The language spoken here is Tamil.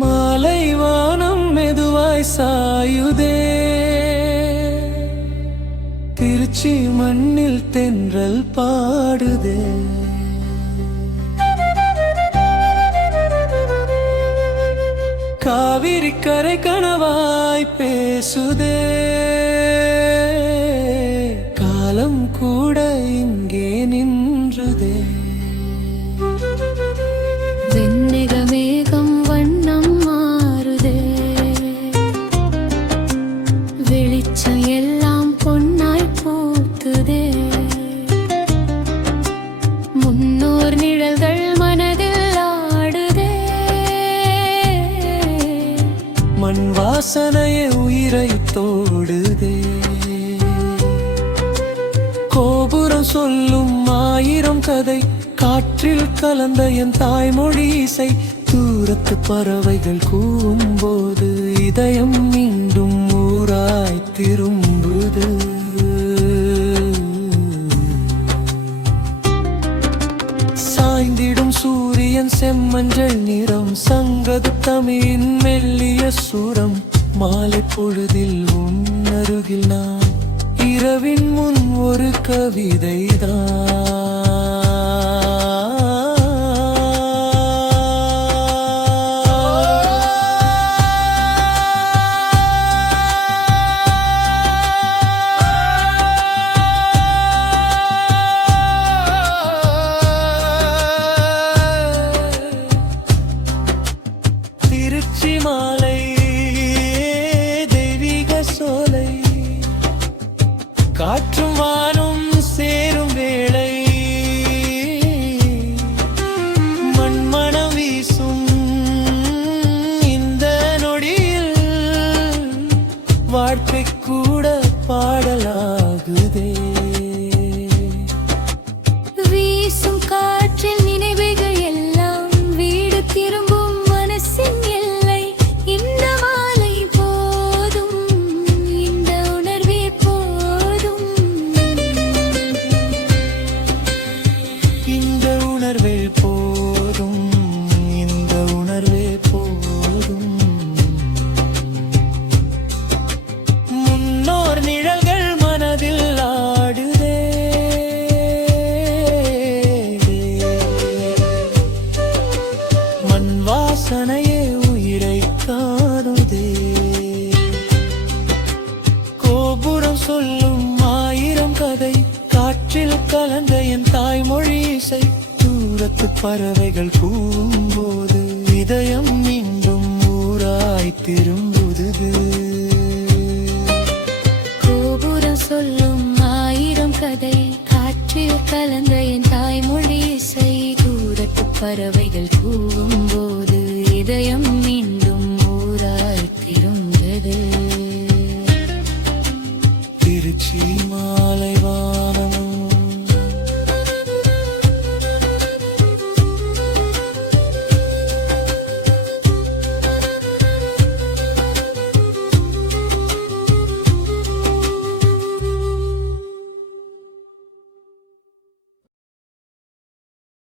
மாலை வானம் மெதுவாய் சாயுதே, திருச்சி மண்ணில் தென்றல் பாடுதே. காவிரி கரை கனவாய் பேசுதே, காலம் கூட இங்கே நின்றுதே. வெண்ணிற மேகம் வண்ணம் மாறுதே, வெளிச்சம் எல்லாம் பொன்னாய் பூத்துதே. முன்னோர் நிழல்கள் மனதில் ஆடுதே, மண் வாசனையே உயிரை தோடுதே. கோபுரம் சொல்லும் ஆயிரம் கதை, காற்றில் கலந்த என் தாய்மொழி இசை. தூரத்து பறவைகள் கூவும்போது இதயம் மீண்டும் ஊராய் திரும்புது. சாய்ந்திடும் சூரியன் செம்மஞ்சள் நிறம், சங்கது தமிழின் மெல்லிய சுரம். மாலை பொழுதில் உன் அருகில் நான், இரவின் முன் ஒரு கவிதைதான். திருச்சி மாலை தெய்வீக சோலை, காற்றும் வானும் சேரும் வேளை. மண்மணம் வீசும் இந்த நொடியில், வாழ்க்கை கூட பாடலாகுதே. வீசும் காற்றில் நினைவுகள் எல்லாம் வீடு திரும்பும் மனசின் எல்லை. இந்த மாலை போதும், இந்த உணர்வே போதும். இந்த உணர்வே போதும், இந்த உணர்வே போதும். முன்னோர் நிழல்கள் மனதில் ஆடுதே, மண் வாசனையே உயிரை காணுதே. கோபுரம் சொல்லும் ஆயிரம் கதை, காற்றில் கலந்த என் தாய்மொழி இசை. தூரத்து பறவைகள் கூவும்போது இதயம் மீண்டும் ஊராய் திரும்புது. கோபுரம் சொல்லும் ஆயிரம் கதை, காற்றில் கலந்த என் தாய்மொழி இசை. தூரத்து பறவைகள் கூவும்போது இதயம்